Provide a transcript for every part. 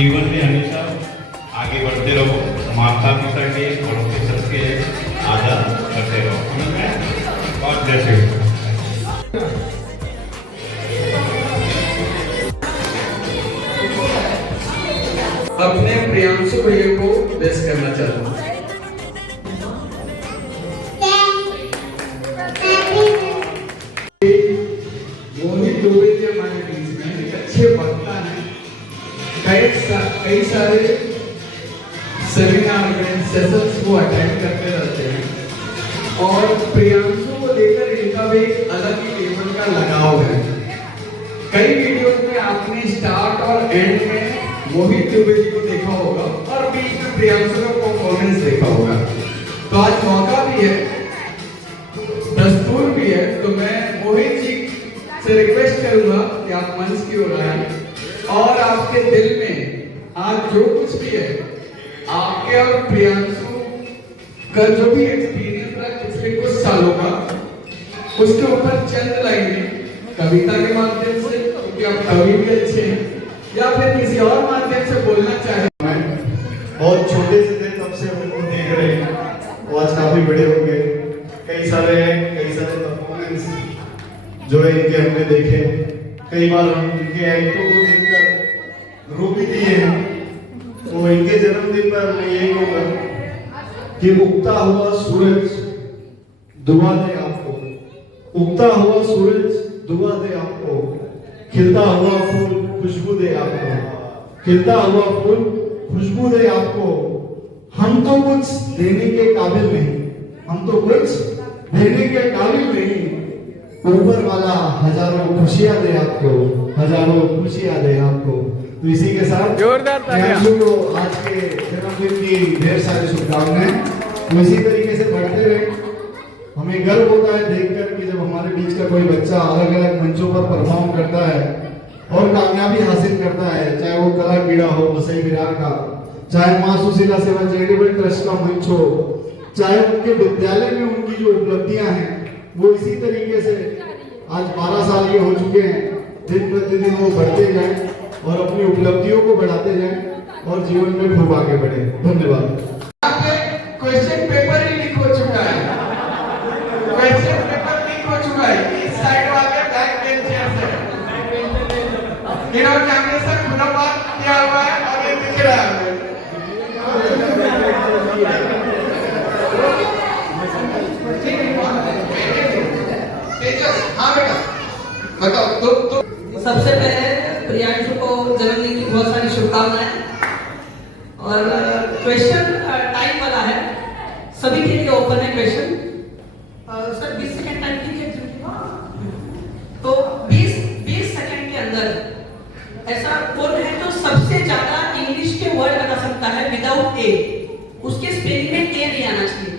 जीवन में हमेशा आगे बढ़ते रहो, माता पिता के बड़ों के सबके आदर करते रहो। समझ में? और जैसे अपने प्रियांशु भैया को बेस करना चाहता हूँ। मोहित दुबे जी हमारे बीच में एक अच्छे वक्ता हैं। कई सारे सेमिनार में सेशंस को अटेंड करते रहते हैं और प्रियांशु को लेकर इनका भी अलग ही लेवल का लगाव है। कई वीडियोस में आपने स्टार्ट और एंड में मोहित दुबे जी को देखा होगा और बीच में प्रियांशु का परफॉर्मेंस देखा होगा। तो आज मौका भी है, दस्तूर भी है, तो मैं मोहित जी से रिक्वेस्ट करूंगा कि आप मंच की ओर आए और आपके दिल में आज जो कुछ भी है, आपके और प्रियांशु का जो भी एक्सपीरियंस रहा पिछले कुछ सालों का, उसके ऊपर चंद लाइनें कविता के माध्यम से, क्योंकि आप कवि भी अच्छे हैं, या फिर किसी और माध्यम से बोलना चाहे। बहुत छोटे से थे तब से उनको देख रहे हैं, वो आज काफी बड़े हो गए। कई सारे परफॉर्मेंस जो है इनके हमने देखे, कई बार हम इनके एक्टों को देखकर रो भी दिए हैं। तो इनके जन्मदिन पर मैं यही कहूँगा कि उगता हुआ सूरज दुआ दे आपको, उगता हुआ सूरज दुआ दे आपको, खिलता हुआ फूल खुशबू दे आपको, खिलता हुआ फूल खुशबू दे आपको। हम तो कुछ देने के काबिल नहीं, हम तो कुछ देने के काबिल नहीं, ऊपर वाला हजारों खुशियां दे आपको, हजारों खुशियां दे आपको। तो इसी के साथ जोरदार प्रियांशु को आज के जन्मदिन की ढेर सारी शुभकामनाएं। तो इसी तरीके से बढ़ते रहे। हमें गर्व होता है देखकर कि जब हमारे बीच का कोई बच्चा अलग अलग मंचों पर परफॉर्म करता है और कामयाबी हासिल करता है, चाहे वो कला क्रीड़ा हो वसई विरार का, चाहे मां सुशीला सेवा चैरिटेबल ट्रस्ट का मंच हो, चाहे उनके विद्यालय में उनकी जो उपलब्धियां हैं वो इसी तरीके से आज 12 साल के हो चुके हैं, दिन प्रतिदिन वो बढ़ते जाएं और अपनी उपलब्धियों को बढ़ाते जाएं और जीवन में खूब आगे बढ़े। धन्यवाद। क्वेश्चन पेपर ही लीक हो चुका है, क्वेश्चन पेपर लीक हो चुका है। इस साइड वाले बैक बेंचर्स हैं, इन्होंने हमेशा खुला बात किया हुआ है और ये दिख रहा है। हाँ बेटा बताओ। तो सबसे पहले प्रियांशु को जन्मदिन की बहुत सारी शुभकामनाएं। और क्वेश्चन टाइम वाला है, सभी के लिए ओपन है क्वेश्चन। सर 20 सेकंड टाइम कीजिए। तो 20 सेकंड के अंदर ऐसा कौन है जो सबसे ज्यादा इंग्लिश के वर्ड बता सकता है विदाउट ए, उसके स्पेलिंग में ए नहीं आना चाहिए।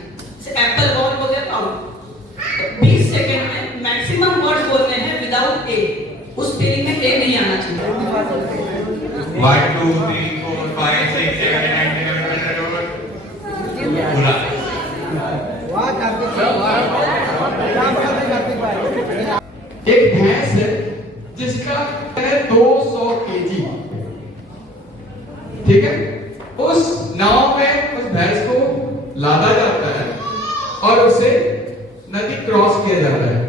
एप्पल बॉल बोल देता हूँ, 20 सेकंड में मैक्सिमम वर्ड्स बोलने हैं विदाउट ए, उस स्पेलिंग में ए नहीं आना चाहिए। 1 2 3 4 5 6 7 8 पूरा एक भैंस है जिसका है 200 केजी, ठीक है। उस नाव में उस भैंस को लादा जाता है और उसे नदी क्रॉस किया जाता है,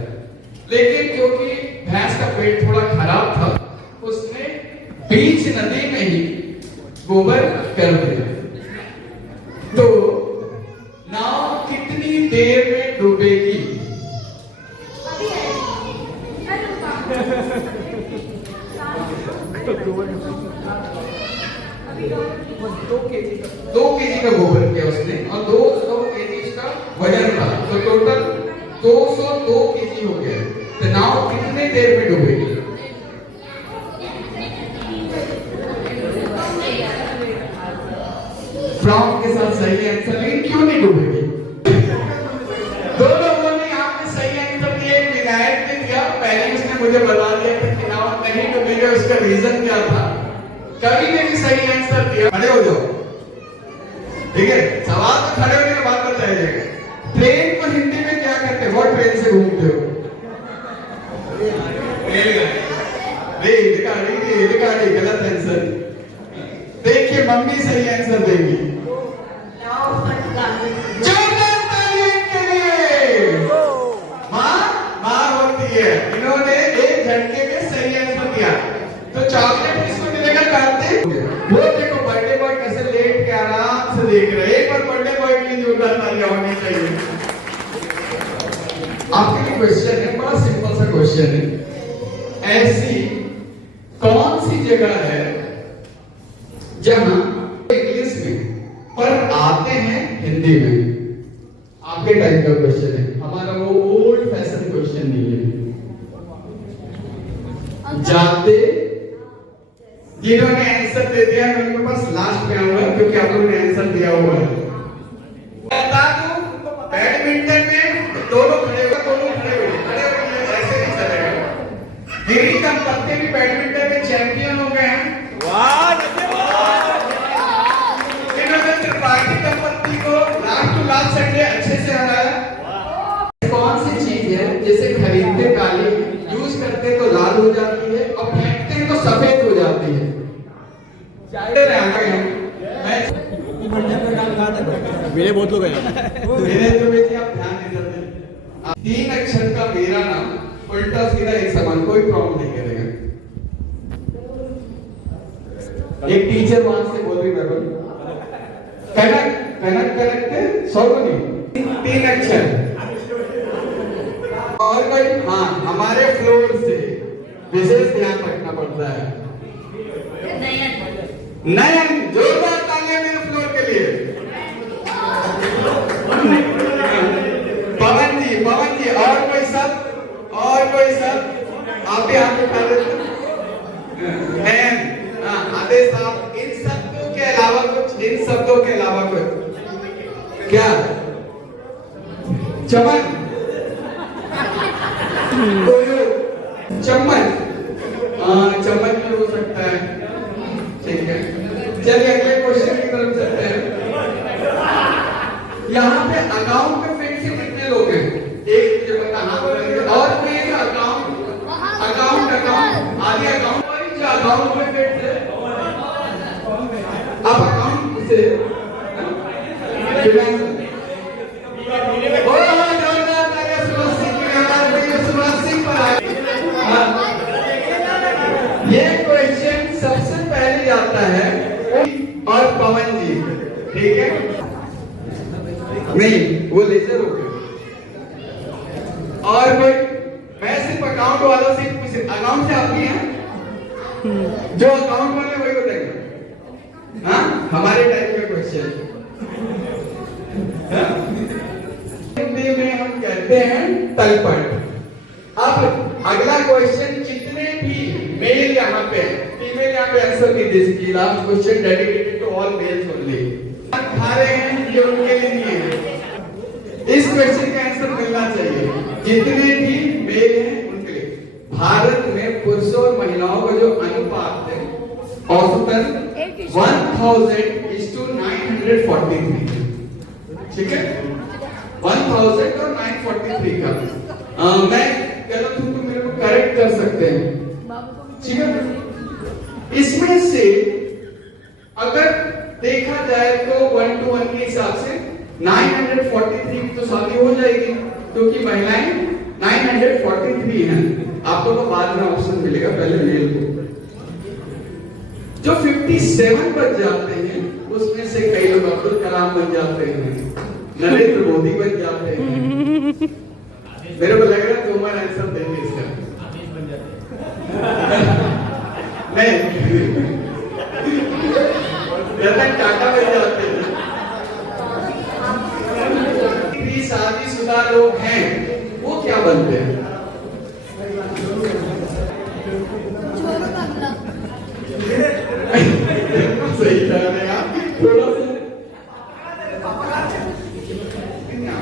लेकिन क्योंकि भैंस का पेट थोड़ा खराब था, उसने बीच नदी में ही गोबर कर दिया। तो नाव कितनी देर में डूबेगी? दो केजी का गोबर किया उसने और 200 केजी का वजन था, तो टोटल 202 केजी हो गया। तो नाव कितने देर में डूबेगी? फ्रॉम के साथ सही आंसर, लेकिन क्यों नहीं डूबेगी? दो लोगों ने यहाँ पे सही आंसर दिया, एक विधायक ने दिया, पहले उसने मुझे बता दिया कि नाव नहीं डूबेगा, उसका रीजन क्या था। कवि ने भी सही आंसर दिया। खड़े हो जाओ, ठीक है। सवाल तो खड़े होने के बाद बताया जाएगा। ट्रेन को हिंदी में क्या कहते हैं? वो ट्रेन से घूमते हो, रेलगाड़ी, गलत आंसर। मम्मी सही आंसर देगी। जोरदार तालियां इनके लिए। माँ होती है, इन्होंने एक झटके में सही आंसर दिया। तो चॉकलेट किसको मिलेगा कार्तिक? वो देखो बर्थडे बॉय कैसे लेट के आराम से देख रहे हैं। एक बार बर्थडे बॉय के लिए जोरदार तालियां होनी चाहिए। आपके लिए क्वेश्चन है, बड़ा सिंपल सा क्वेश्चन है। ऐसी कौन सी जगह है जहां इंग्लिश में पर आते हैं हिंदी में? आपके टाइम का क्वेश्चन है, हमारा वो ओल्ड फैशन क्वेश्चन नहीं है। जाते जिन्होंने आंसर दे दिया मैं उनके पास लास्ट में आऊंगा क्योंकि आप लोगों ने आंसर दिया हुआ है। बता दूं बैडमिंटन में दोनों खड़े हो ऐसे नहीं चलेगा। गिरी दंपत्ति भी बैडमिंटन में चैंपियन हो गए हैं। इन्होंने त्रिपाठी दंपत्ति को लास्ट टू लास्ट संडे अच्छे से हराया। कौन सी चीज है जिसे खरीदते काली, यूज करते तो लाल हो जाती है और फेंकते तो सफेद हो जाती है? मेरे बहुत लोग हैं। मेरे तो बेटे आप ध्यान नहीं देते। 3 अक्षर का मेरा नाम उल्टा सीधा एक समान, कोई प्रॉब्लम नहीं करेगा। एक टीचर वहां से बोल रही मैडम कनक करेक्ट सॉरी 3 अक्षर और कोई। हाँ हमारे फ्लोर से विशेष ध्यान रखना पड़ता है। नयन, जोरदार तालियां मेरे फ्लोर के लिए। पवन जी और कोई सब आप भी हाथ उठा देते। आदेश साहब, इन शब्दों के अलावा कुछ क्या? चमन, चम्मच भी हो सकता है। ठीक है, चलिए अगले क्वेश्चन की तरफ चलते हैं। यहाँ पे अकाउंट में फिर से कितने लोग हैं? एक मुझे बताना और कोई अकाउंट आगे अकाउंट जो अकाउंट में फिर से आप अकाउंट से ये क्वेश्चन सबसे पहले जाता है और पवन जी, ठीक है? नहीं वो लेजर हो गए। और कोई? मैं सिर्फ अकाउंट वालों से पूछ, अकाउंट से आप भी हैं? जो अकाउंट वाले वही बताएंगे। हाँ हमारे टाइप का क्वेश्चन। हिंदी में हम कहते हैं तलपट। अब अगला क्वेश्चन, जितने भी मेल यहाँ पे, फीमेल यहाँ पे आंसर नहीं दे सकी। Last question dedicated to all males only. खा रहे हैं ये उनके लिए नहीं है। इस क्वेश्चन का आंसर मिलना चाहिए। जितने भी मेल हैं उनके लिए। भारत में पुरुषों और महिलाओं का जो अनुपात है औसतन 1000:943, ठीक है? 1000 और 943 का। मैं कह रहा हूं तुम मेरे को करेक्ट कर सकते हैं, ठीक है? इसमें से अगर देखा जाए तो 1 to 1 के हिसाब से 943 तो शादी हो जाएगी क्योंकि महिलाएं 943 हैं। आपको तो बाद में ऑप्शन मिलेगा, पहले मेल को। जो 57 बच जाते हैं उसमें से कई लोग अब्दुल कलाम बन जाते हैं, नरेंद्र मोदी बन जाते हैं। मेरे को लग रहा है तुम्हारा आंसर देंगे इसका। नहीं रतन टाटा बन जाते हैं। शादीशुदा लोग हैं वो क्या बनते हैं? सही कह रहे हैं आप। थोड़ा सा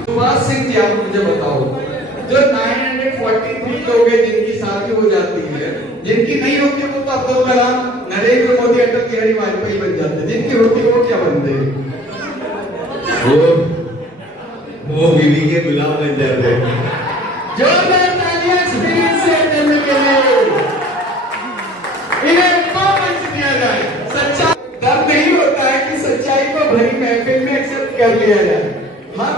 सुभाष सिंह जी, आप मुझे बताओ, जो 943 लोग हैं जिनकी शादी हो जाती है, जिनकी नहीं होती वो तो अब्दुल कलाम, नरेंद्र मोदी, अटल बिहारी वाजपेयी बन जाते हैं। जिनकी होती है वो क्या बनते हैं? वो बीवी के गुलाम बन जाते हैं। जोरदार तालियां एक्सपीरियंस से देने के लिए। इन्हें कौन दिया जाए? सच्चा दर्द नहीं होता है कि सच्चाई को भरी महफिल में एक्सेप्ट कर लिया जाए। हम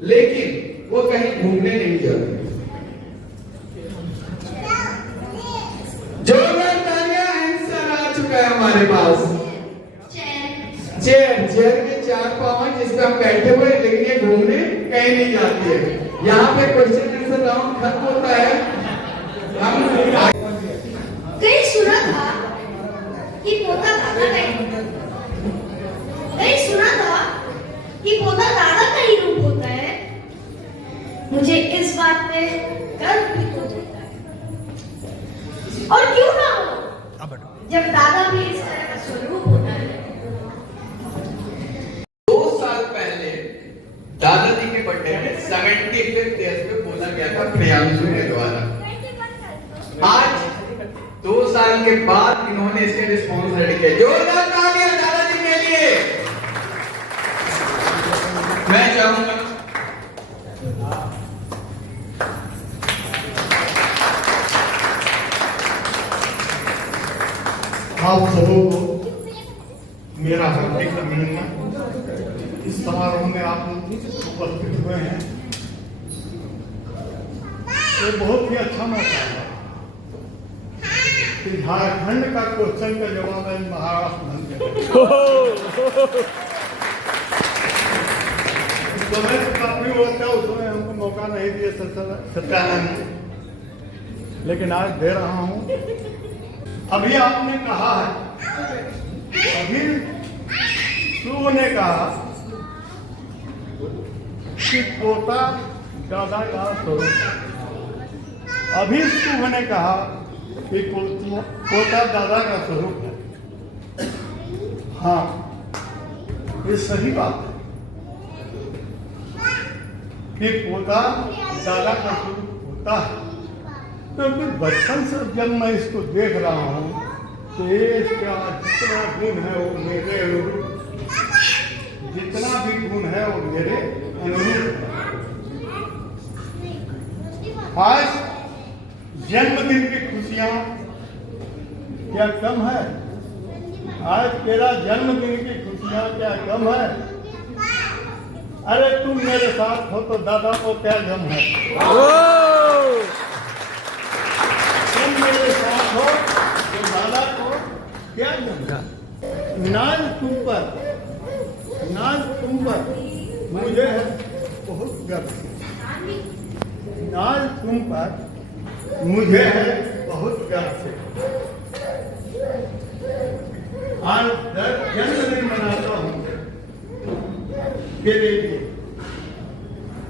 लेकिन वो कहीं घूमने नहीं जाते। जोरदार तालियां, आंसर आ चुका है हमारे पास। चेयर के 4 पांव हैं जिस पे हम बैठे हुए हैं, लेकिन ये घूमने कहीं नहीं जाती है। यहाँ पे क्वेश्चन आंसर राउंड खत्म होता है। हम कहीं सुना था कि पोता दादा का ही कहीं सुना था कि पोता दादा का ही रूप होता है। मुझे इस बात पे गर्व भी हो जाता है। और क्यों ना हो, जब दादा भी इस तरह का स्वरूप होता है। 2 साल पहले दादाजी के बर्थडे में 75th ईयर पे बोला गया था प्रियांशु के द्वारा। आज 2 साल के बाद इन्होंने इसके रिस्पॉन्स रेडी किया। जोरदार तालियां दादाजी के लिए। मैं चाहूंगा आप सबों को मेरा हार्दिक अभिनंदन। इस समारोह में आप उपस्थित हुए हैं, ये बहुत ही अच्छा मौका है कि झारखंड का क्वेश्चन का जवाब है महाराष्ट्र बन गया। समय काफी होता, उसमें हमको मौका नहीं दिया सत्यानंद, लेकिन आज दे रहा हूं। अभी आपने कहा है, अभी शुभ ने कहा कि पोता दादा का स्वरूप। अभी शुभ ने कहा कि पोता दादा का स्वरूप है। हाँ, ये सही बात है कि पोता दादा का स्वरूप होता है। क्योंकि बचपन से जब मैं इसको देख रहा हूँ तो इसका जितना गुण है वो मेरे अनुरूप, जितना भी गुण है वो मेरे अनुरूप। आज जन्मदिन की खुशियाँ क्या कम है? आज तेरा जन्मदिन की खुशियाँ क्या कम है? अरे तुम मेरे साथ हो तो दादा को क्या गम है? तुम मेरे साथ हो तो दादा को क्या गम है? नाज तुम पर मुझे है बहुत गर्व। नाज तुम पर मुझे है बहुत गर्व से। आज जन्मदिन मनाता हूँ तेरे लिए,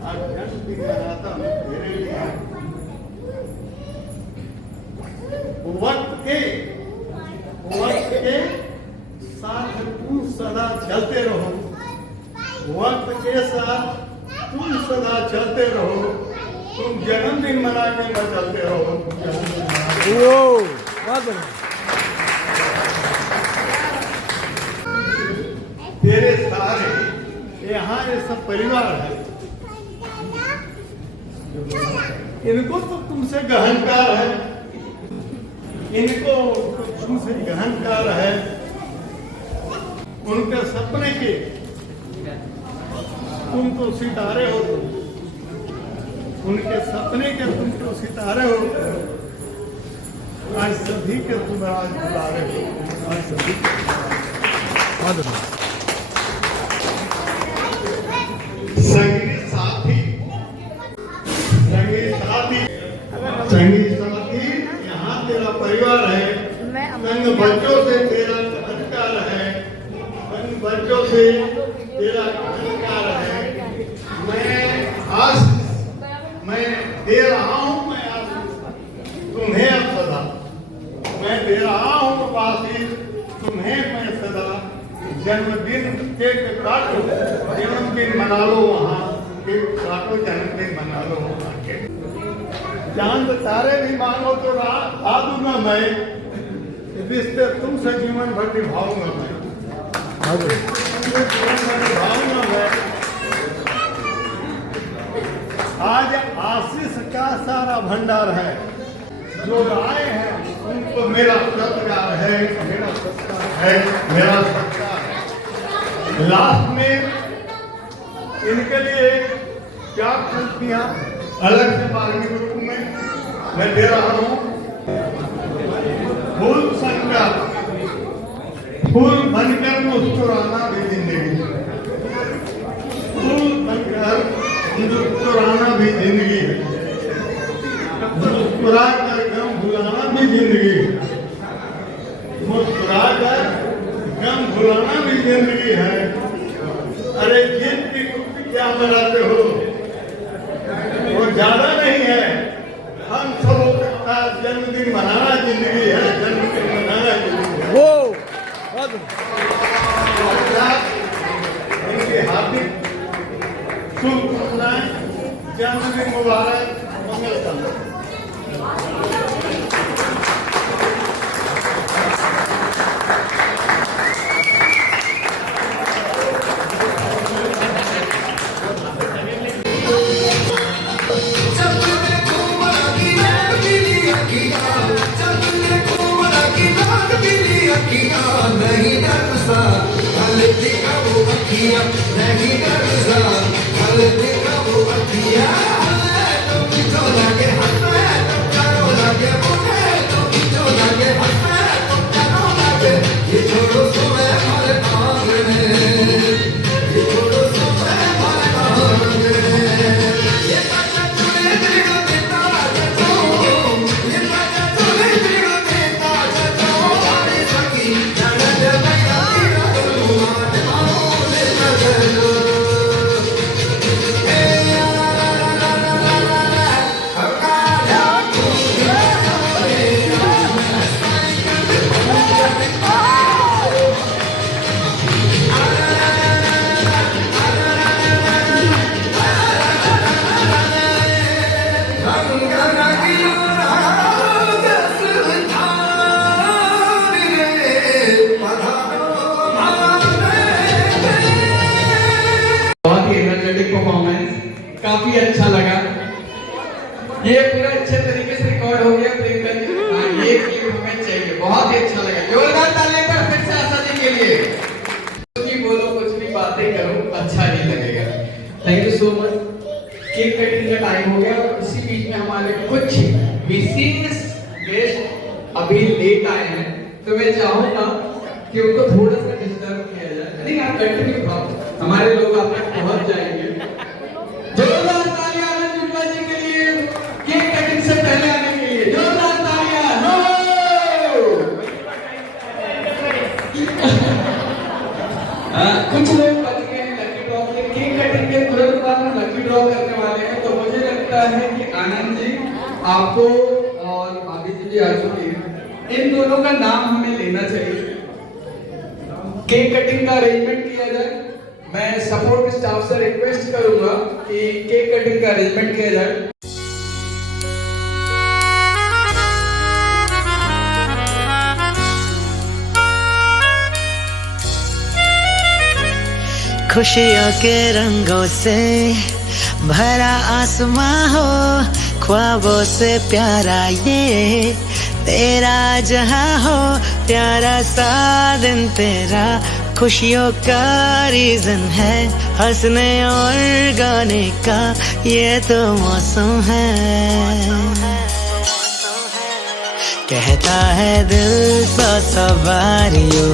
आज जन्मदिन मनाता हूँ तेरे लिए। वक्त के साथ तुम सदा चलते रहो, वक्त के साथ तुम सदा चलते रहो। तुम जन्मदिन मना के न चलते रहो। तेरे सारे यहाँ ये सब परिवार है, इनको तो तुमसे गहन प्यार है, इनको तुमसे गहन प्यार है। उनके सपने के तुम तो सितारे हो, उनके सपने के तुम तो सितारे हो। आज सभी के तुम आज बुलारे हो, आज सभी संगीत साथी यहाँ तेरा परिवार है। संग बच्चों से तेरा अधिकार है, संग बच्चों से तेरा अधिकार है। मैं दे रहा हूँ, मैं तुम्हें अब सदा, मैं दे रहा हूँ आशीष तुम्हें मैं सदा। जन्मदिन केक काटो, जन्मदिन मना लो, वहाँ केक काटो, जन्मदिन मना लो वहाँ के। चांद तारे भी मांगो तो ला दूंगा मैं, रिश्ते तुमसे जीवन भर निभाऊंगा मैं। से जीवन में भावना है। आज आशीष का सारा भंडार है। जो आए हैं उनको मेरा सत्कार है, मेरा सत्कार है, मेरा सत्कार है। लास्ट में इनके लिए क्या पंक्तियां अलग से बारहवीं ग्रुप में मैं दे रहा हूं। फूल संकर, फूल बनकर मुस्कुराना भी जिंदगी, फूल बनकर मुस्कुराना भी जिंदगी है, मुस्कुरा कर गम भुलाना भी जिंदगी, मुस्कुरा कर गम भुलाना भी जिंदगी है। अरे जिंदगी क्या मनाते हो, वो ज्यादा नहीं है। हम सबों का जन्मदिन मनाना जिंदगी है, जन्मदिन मनाना जिंदगी है। इनकी हार्दिक शुभकामनाएं, जन्मदिन मुबारक, मंगल कामना। काफी अच्छा लगा। ये पूरा अच्छे तरीके से रिकॉर्ड हो गया प्रियंका जी। हाँ, ये क्लिप हमें चाहिए, बहुत ही अच्छा लगा। जोरदार ताली पर फिर से आशा जी के लिए। कुछ भी बोलो, कुछ भी बातें करो, अच्छा नहीं लगेगा। Thank you so much. Cake cutting का टाइम हो गया और इसी बीच में हमारे कुछ विशेष गेस्ट अभी लेट आए हैं, तो मैं चाहूंगा कि उनको थोड़ा सा डिस्टर्ब किया जाए। नहीं, आप कंटिन्यू करो, हमारे लोग आप तक पहुंच जाएंगे। जोरदार तालियां आनंद जुगला जी के लिए, केक कटिंग से पहले आने के लिए जोरदार तालियां। कुछ लोग बच गए हैं लकी ड्रॉ के। केक कटिंग के तुरंत बाद हम लकी ड्रॉ करने वाले हैं, तो मुझे लगता है कि आनंद जी, आपको और भाभी जी आ चुकी हैं, इन दोनों का नाम हमें लेना चाहिए। केक कटिंग का अरेंजमेंट किया जाए। मैं सपोर्ट स्टाफ से रिक्वेस्ट करूंगा कि केक कटिंग का अरेंजमेंट किया जाए। खुशियों के रंगों से भरा आसमां हो, ख्वाबों से प्यारा ये तेरा जहां हो, प्यारा सा दिन तेरा खुशियों का रीजन है, हंसने और गाने का ये तो मौसम है। कहता है दिल सो सवारियो,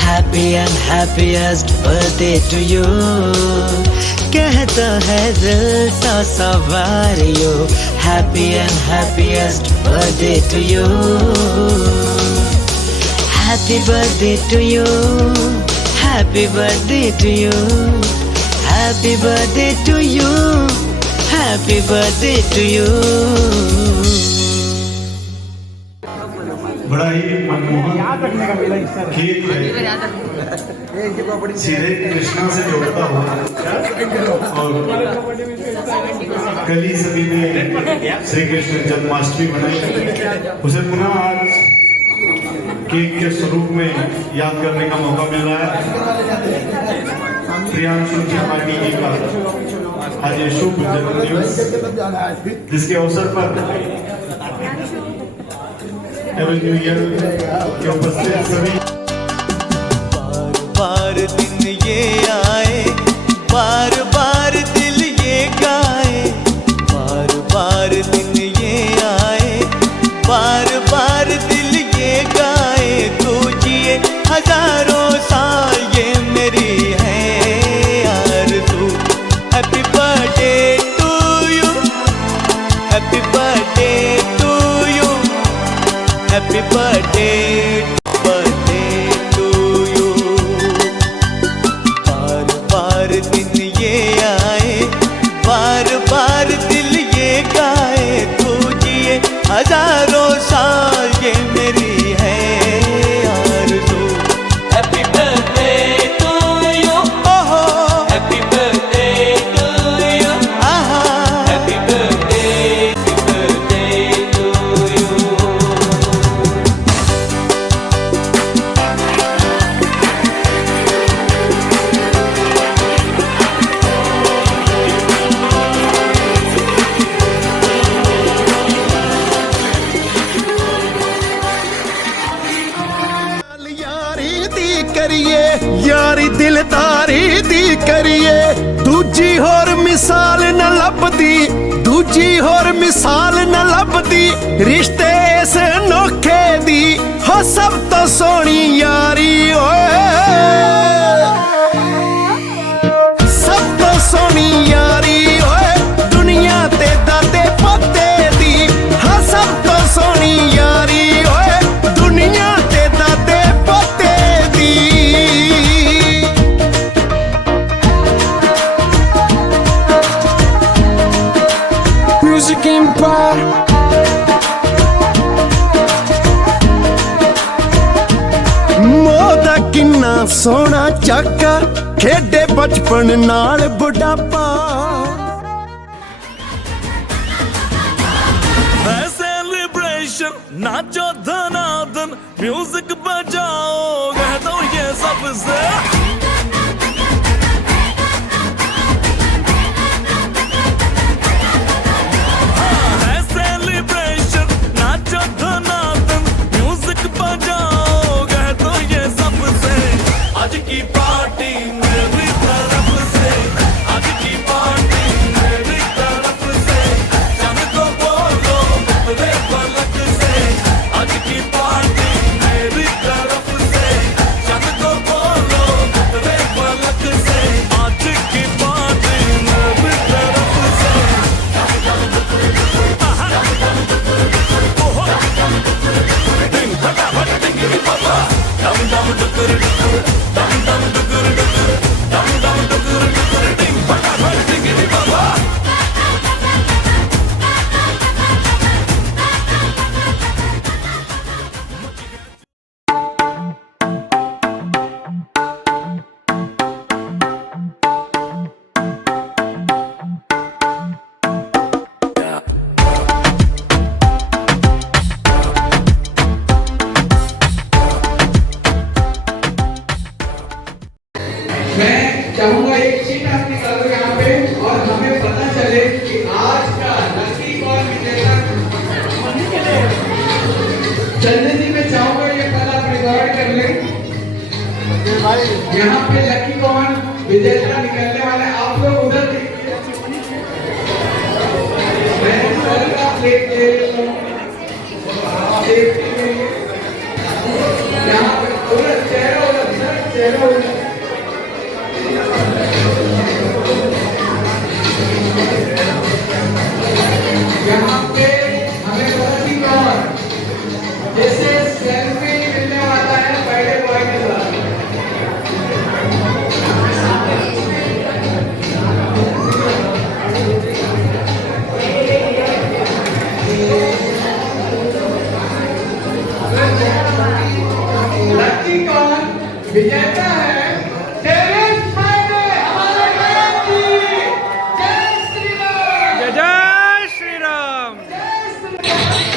happy and happiest birthday to you. कहता है दिल सो सवारियो, happy and happiest birthday to you. Happy birthday to you, happy birthday to you, happy birthday to you, happy birthday to you. बड़ा ही मनमोहक केक है, सीधे कृष्णा से जोड़ता हुआ, और कल ही सभी ने श्री कृष्ण जन्माष्टमी मनाई, उसे पुनः आज केक के स्वरूप में याद करने का मौका मिल रहा है। प्रियांशु शर्मा टीवी का आज ये शुभ जन्मदिवस, जिसके अवसर पर हैप्पी न्यू ईयर के उपस्थित सभी। बार बार दिन ये आए, बार बार दिल ये गाए, बार बार दिन ये आए, बार बार दिल ये गाए, तू जिए हजारों साल ये मेरी है आरज़ू। Happy birthday to you, happy birthday to you, happy birthday to you. बार बार दिन ये आए, बार बार दिल ये गाए, तू जिए हजारों साल ये मेरी है आरज़ू। हैप्पी बर्थडे टू यू, ओहो हैप्पी बर्थडे टू यू, आहा हैप्पी बर्थडे टू यू। यारी दी करिए, यारी दिलदारी दी करिए, दूजी होर मिसाल न लभदी, दूजी होर मिसाल न लभदी, रिश्ते इस नोखे दी हो सब तो सोहनी यारी ओए, सब तो सोहनी यारी ओए, दुनिया ते दादे पोते दी हो सब तो सोहनी यारी ओए, दुनिया ते दादे पोते दी। Music Empire, ਮੋਦਾ ਕਿੰਨਾ ਸੋਹਣਾ ਚਾਕਾ, ਖੇਡੇ ਬਚਪਨ ਨਾਲ ਬੁਢਾਪਾ। सेलिब्रेशन नाचो धनाधन, म्यूजिक बजाओ कह दो ये सबसे। सेलिब्रेशन नाचो धनाधन, म्यूजिक बजाओ कह दो ये सबसे। आज की पार्टी मेरी तरफ से, आज की पार्टी मेरी तरफ से, चंद को बोलो रे पलक से। आज की पार्टी मेरी तरफ से, चंद को बोलो रे पलक से। आज की पार्टी मेरी तरफ से। डिंग फटाफट डिंगी बाबा, डम डम डुकुर डुकुर, डम डम डुकुर डुकुर, डम डम डुकुर डुकुर, डिंग फटाफट डिंगी बाबा। मैं चाहूंगा एक शीट आप निकालो यहाँ पे और हमें पता चले कि आज का लकी कौन विजेता। चंदन जी मैं चाहूंगा ये पता आप रिकॉर्ड कर लें, यहाँ पे लकी कौन विजेता निकलने वाले। आप लोग उधर देखिए, मैं सर का प्लेट ले लेता हूँ सेफ्टी के लिए। यहाँ पे उधर चेहरा, उधर सर चेहरा उधर। यहाँ पे हमें बहुत ही कौन जैसे सेल्फी मिलने वाला है बर्थडे बॉय के साथ। लकी कौन विजेता है? टेरेस फ्राइडे हमारे गायक जी। जय श्री राम, जय श्री राम। जय श्री राम।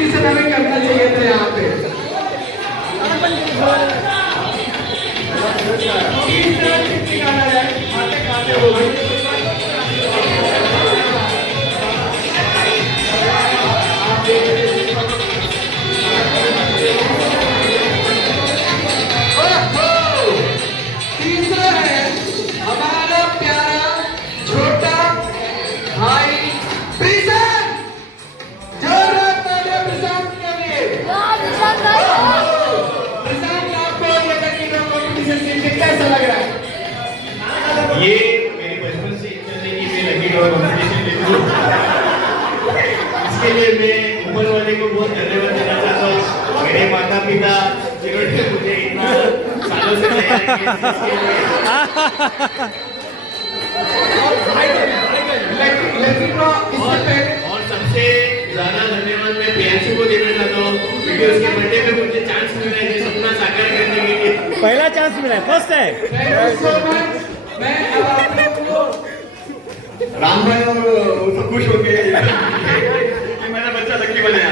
कंपटीशन हमें करना चाहिए था यहाँ पे। कितनी गाना है खाते खाते हो गई। तीसरा है हमारा प्यारा छोटा भाई प्रशांत। जोरदार तालियां प्रशांत के लिए। प्रशांत, आपको ये टेक्निकल कंपटीशन खेल के कैसा लग रहा है? ये मेरी बचपन से इच्छा थी कि मैं लकी ड्रॉ कॉम्पिटिशन जीतूं। इसके लिए मैं ऊपर वाले को बहुत धन्यवाद देना चाहता हूँ। मेरे माता पिता जिन्होंने मुझे इतना सालों से तैयार किया इसके लिए। लकी ड्रॉ इससे पहले और सबसे ज्यादा धन्यवाद मैं प्रियांशु को देना चाहता हूँ क्योंकि उसके बर्थडे पे मुझे चांस मिला है ये सपना साकार करने के लिए। पहला चांस मिला है, फर्स्ट है। Thank you so much। मैं अब आप लोगों को राम भाई और वो सब खुश हो गए कि मेरा बच्चा लकी बना है।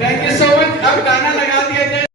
Thank you so much. अब गाना लगा दिया जाए।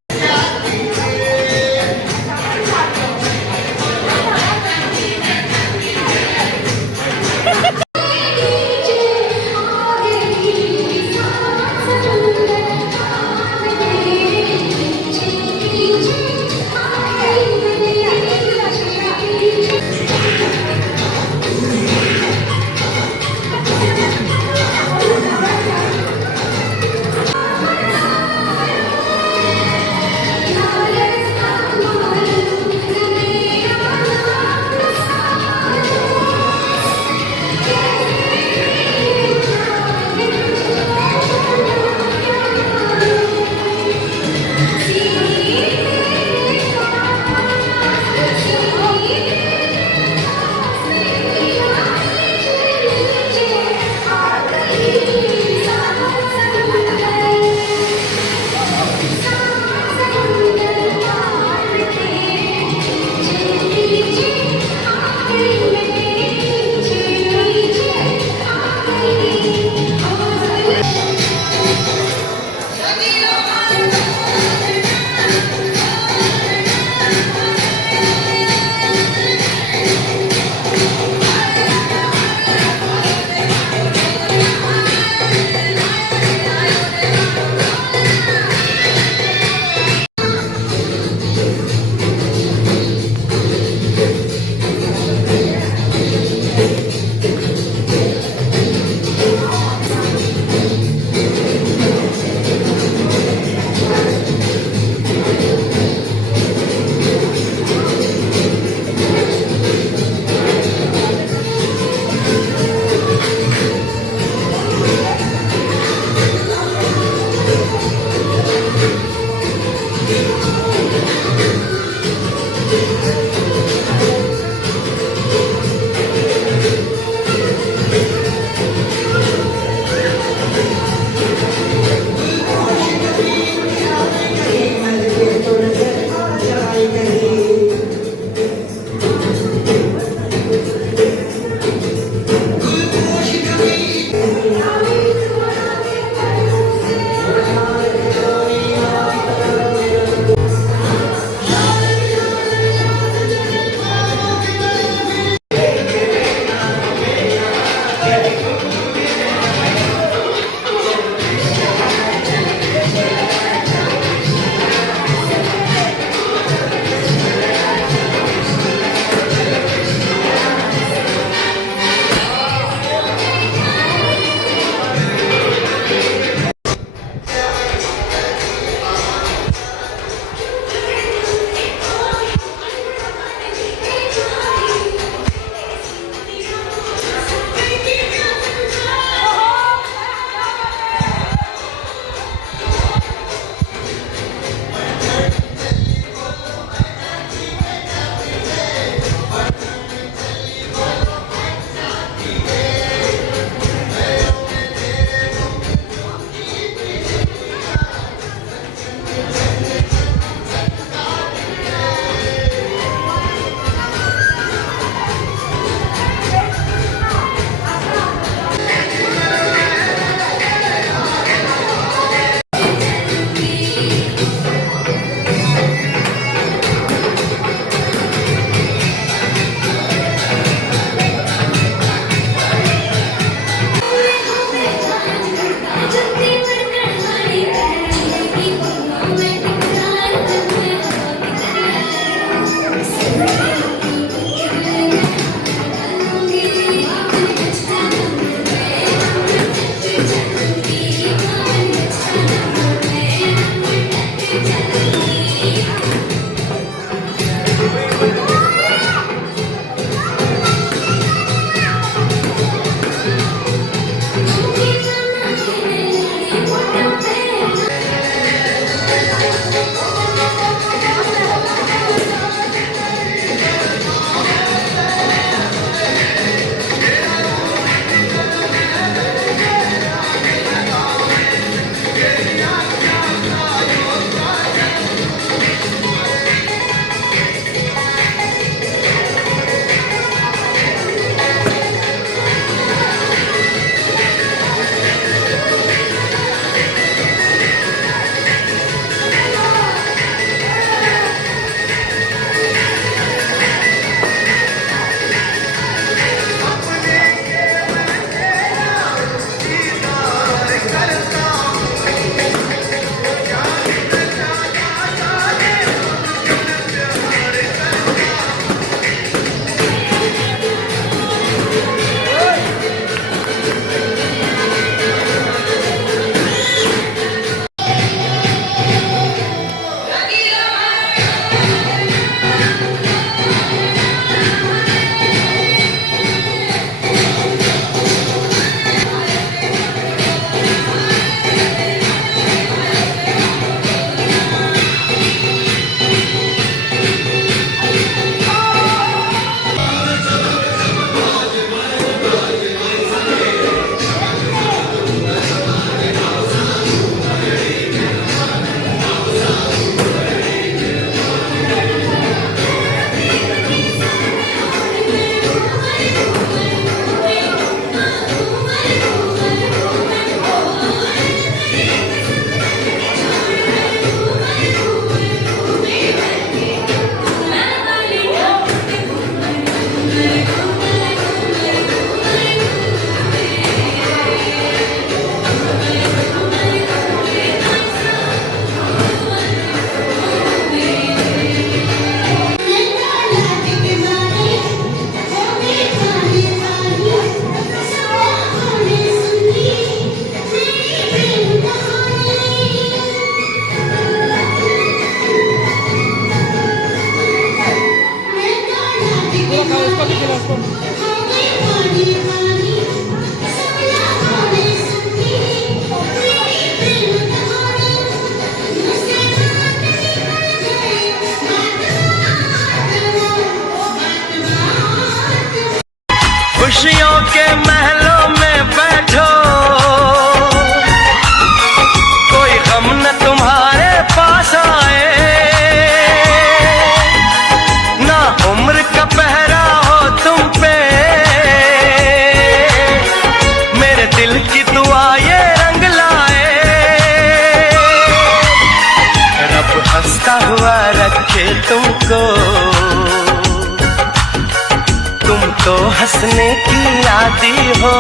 तुम तो हंसने की आदी हो।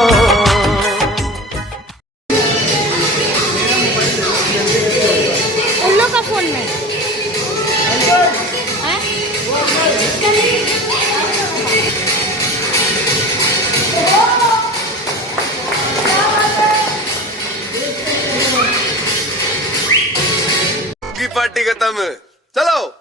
उन लोग का फोन में की पार्टी खत्म, चलो।